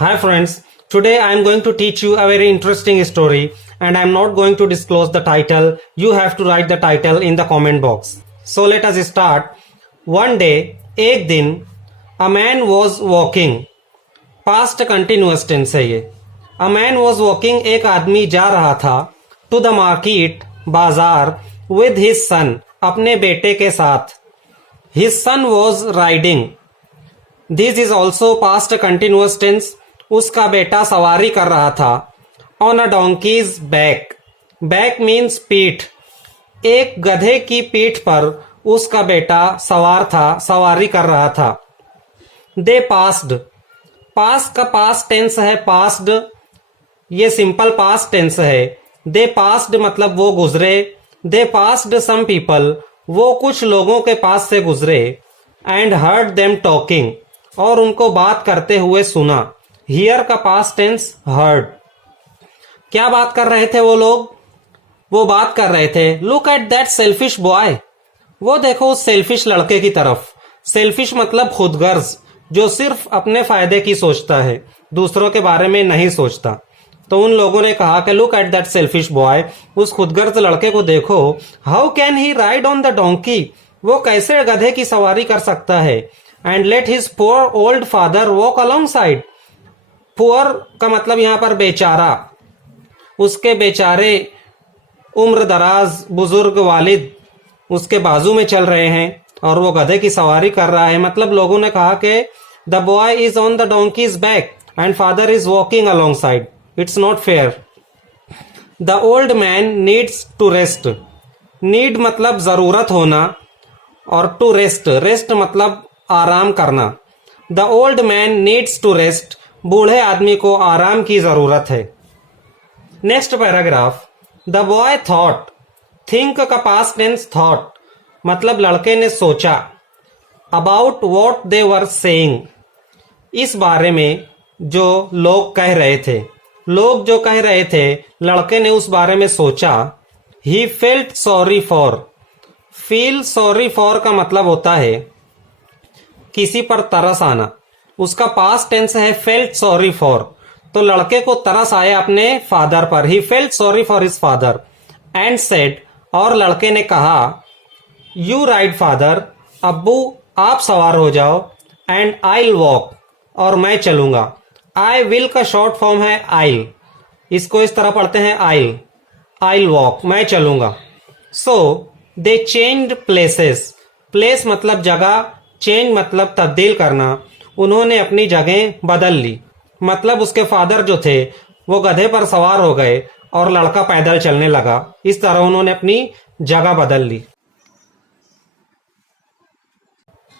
Hi friends, today I am going to teach you a very interesting story and I am not going to disclose the title. You have to write the title in the comment box. So let us start. One day, एक दिन, a man was walking. Past continuous tense है ये. A man was walking, एक आदमी जा रहा था to the market, बाजार, with his son, अपने बेटे के साथ. His son was riding. This is also past continuous tense. उसका बेटा सवारी कर रहा था on a donkey's back. Back means पीठ. एक गधे की पीठ पर उसका बेटा सवार था, सवारी कर रहा था. दे पास्ड. पास का पास्ट टेंस है पास्ड. ये सिंपल पास्ट टेंस है. दे पास्ड मतलब वो गुजरे. दे पास्ड सम पीपल, वो कुछ लोगों के पास से गुजरे. एंड हर्ड देम टॉकिंग, और उनको बात करते हुए सुना. हियर का पास्ट टेंस हर्ड. क्या बात कर रहे थे वो लोग? वो बात कर रहे थे look at that selfish boy. वो देखो उस सेल्फिश लड़के की तरफ. सेल्फिश मतलब खुदगर्ज, जो सिर्फ अपने फायदे की सोचता है, दूसरों के बारे में नहीं सोचता. तो उन लोगों ने कहा कि look at that selfish boy, उस खुदगर्ज लड़के को देखो. How can he ride on the donkey, वो कैसे गधे की सवारी कर सकता है. And let his poor old father walk along side. Poor का मतलब यहां पर बेचारा. उसके बेचारे उम्र दराज बुजुर्ग वालिद उसके बाजू में चल रहे हैं और वो गधे की सवारी कर रहा है. मतलब लोगों ने कहा कि the boy is on the donkey's back and father is walking alongside. It's not fair. The old man needs to rest. Need मतलब जरूरत होना और टू रेस्ट, रेस्ट मतलब आराम करना. The old man needs to rest, बूढ़े आदमी को आराम की जरूरत है. Next paragraph. The boy thought. Think का पास्ट टेंस थॉट, मतलब लड़के ने सोचा. About what they were saying, इस बारे में जो लोग कह रहे थे. लोग जो कह रहे थे लड़के ने उस बारे में सोचा. He felt sorry for. Feel sorry for का मतलब होता है किसी पर तरस आना. उसका पास्ट टेंस है फेल्ट सॉरी फॉर. तो लड़के को तरस आया अपने फादर पर. He felt sorry for his father. And said, और लड़के ने कहा, यू राइड फादर, अब्बू आप सवार हो जाओ. एंड आइल वॉक, और मैं चलूंगा. आई विल का शॉर्ट फॉर्म है आइल. इसको इस तरह पढ़ते हैं आइल. आइल वॉक, मैं चलूंगा. सो दे चेंज्ड प्लेसेस. प्लेस मतलब जगह, चेंज मतलब तब्दील करना. उन्होंने अपनी जगह बदल ली. मतलब उसके फादर जो थे वो गधे पर सवार हो गए और लड़का पैदल चलने लगा. इस तरह उन्होंने अपनी जगह बदल ली.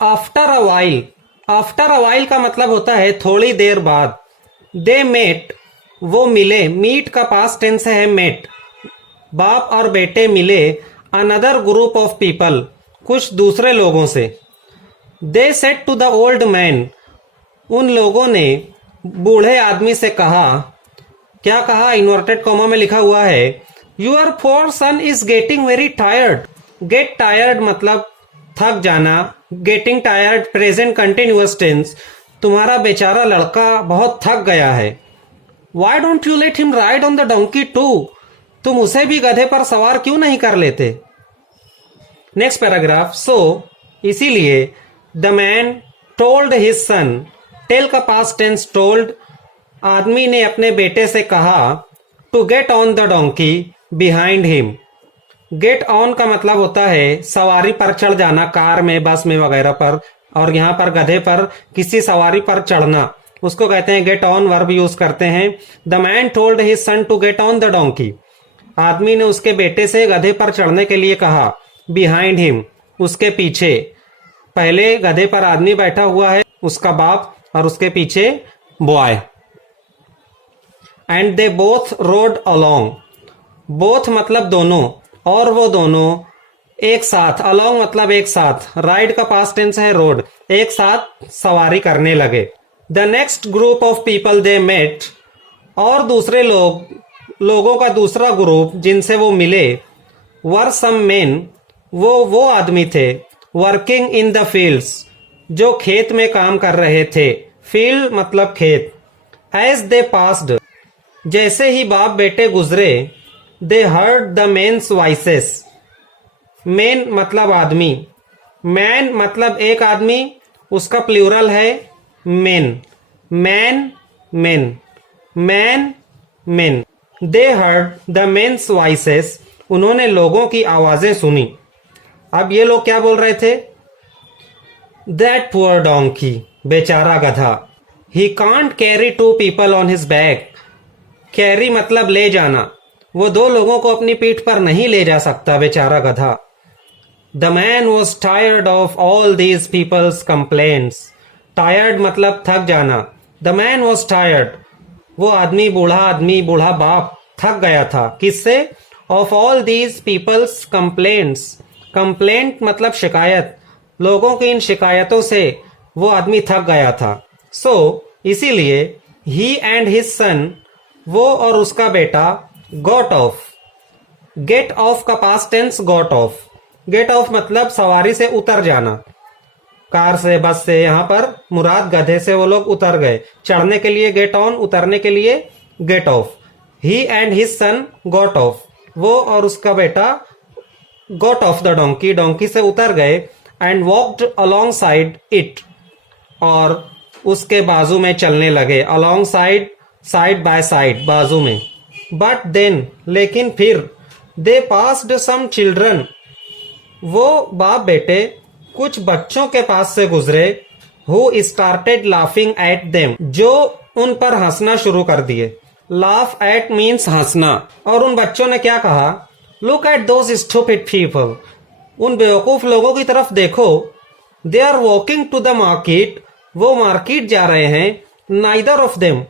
After a while. After a while का मतलब होता है थोड़ी देर बाद. दे मेट, वो मिले. मीट का पास्ट टेंस है मेट. बाप और बेटे मिले. अनदर ग्रुप ऑफ पीपल, कुछ दूसरे लोगों से. They said to the old man, उन लोगों ने बूढ़े आदमी से कहा. क्या कहा? इन्वर्टेड कॉमा में लिखा हुआ है your poor son is getting very tired. Get tired मतलब थक जाना. Getting tired present continuous tense. तुम्हारा बेचारा लड़का बहुत थक गया है. Why don't you let him ride on the donkey too, तुम उसे भी गधे पर सवार क्यों नहीं कर लेते. Next paragraph. सो इसीलिए the man told his son. Tell का पास्ट टेंस टोल्ड. आदमी ने अपने बेटे से कहा to get on the donkey behind him. Get on का मतलब होता है सवारी पर चढ़ जाना, कार में, बस में वगैरह पर. और यहाँ पर गधे पर किसी सवारी पर चढ़ना, उसको कहते हैं गेट ऑन. वर्ब यूज करते हैं. The man told his son to get on the donkey. आदमी ने उसके बेटे से गधे पर चढ़ने के लिए कहा. बिहाइंड हिम, उसके पीछे. पहले गधे पर आदमी बैठा हुआ है, उसका बाप, और उसके पीछे boy. And they both road along. Both मतलब दोनों, और वो दोनों एक साथ. अलोंग मतलब एक साथ. राइड का पास्ट टेंस है रोड. एक साथ सवारी करने लगे. The next group of people they met, और दूसरे लोगों का दूसरा ग्रुप जिनसे वो मिले. वर सम मेन, वो आदमी थे. वर्किंग इन द फील्ड्स, जो खेत में काम कर रहे थे. फील्ड मतलब खेत. एज दे पास्ड, जैसे ही बाप बेटे गुजरे, they heard the men's voices. Men मतलब आदमी, मैन मतलब एक आदमी, उसका प्लूरल है men. Man men, man men. They heard the men's voices, उन्होंने लोगों की आवाजें सुनी। अब ये लोग क्या बोल रहे थे? दैट पुअर डोंकी, बेचारा गधा। He can't carry two people on his back. Carry मतलब ले जाना, वो दो लोगों को अपनी पीठ पर नहीं ले जा सकता, बेचारा गधा। The man was tired of all these people's complaints. Tired मतलब थक जाना। द मैन वॉज टायर्ड, वो आदमी, बूढ़ा बाप थक गया था। किससे? Of all these people's complaints. Complaint मतलब शिकायत, लोगों की इन शिकायतों से वो आदमी थक गया था। सो इसीलिए ही एंड हिज सन, वो और उसका बेटा, गॉट ऑफ। गेट ऑफ का past tense got off. Get off मतलब सवारी से उतर जाना, कार से, बस से। यहां पर मुराद गधे से वो लोग उतर गए। चढ़ने के लिए गेट ऑन, उतरने के लिए get off. He and his son got off, वो और उसका बेटा got off the donkey, donkey से उतर गए। And walked alongside it, और उसके बाजू में चलने लगे। Alongside, side by side, बाजू में। बट देन, लेकिन फिर, दे पास्ड सम चिल्ड्रन, वो बाप बेटे कुछ बच्चों के पास से गुजरे। Who started laughing at them, जो उन पर हंसना शुरू कर दिए। लाफ एट मीन्स हंसना। और उन बच्चों ने क्या कहा? Look at those stupid people, उन बेवकूफ लोगों की तरफ देखो। They are walking to the market, वो मार्केट जा रहे हैं। नाइदर ऑफ देम,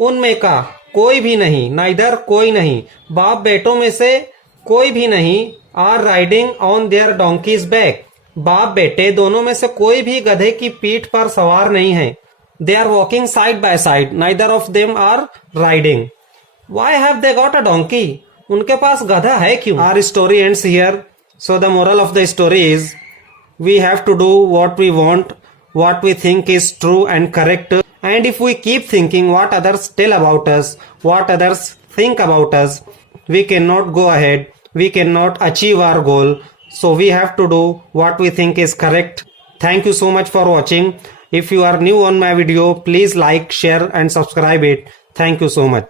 उनमें का कोई भी नहीं। नाइदर कोई नहीं, बाप बेटों में से कोई भी नहीं। Are riding on their donkey's back, बाप बेटे दोनों में से कोई भी गधे की पीठ पर सवार नहीं है। They are walking side by side, neither of them are riding. Why have they got a donkey, उनके पास गधा है क्यों? Our story ends here. So the moral of the story is, we have to do what we want, what we think is true and correct. And if we keep thinking what others tell about us, what others think about us, we cannot go ahead, we cannot achieve our goal. So we have to do what we think is correct. Thank you so much for watching. If you are new on my video, please like, share and subscribe it. Thank you so much.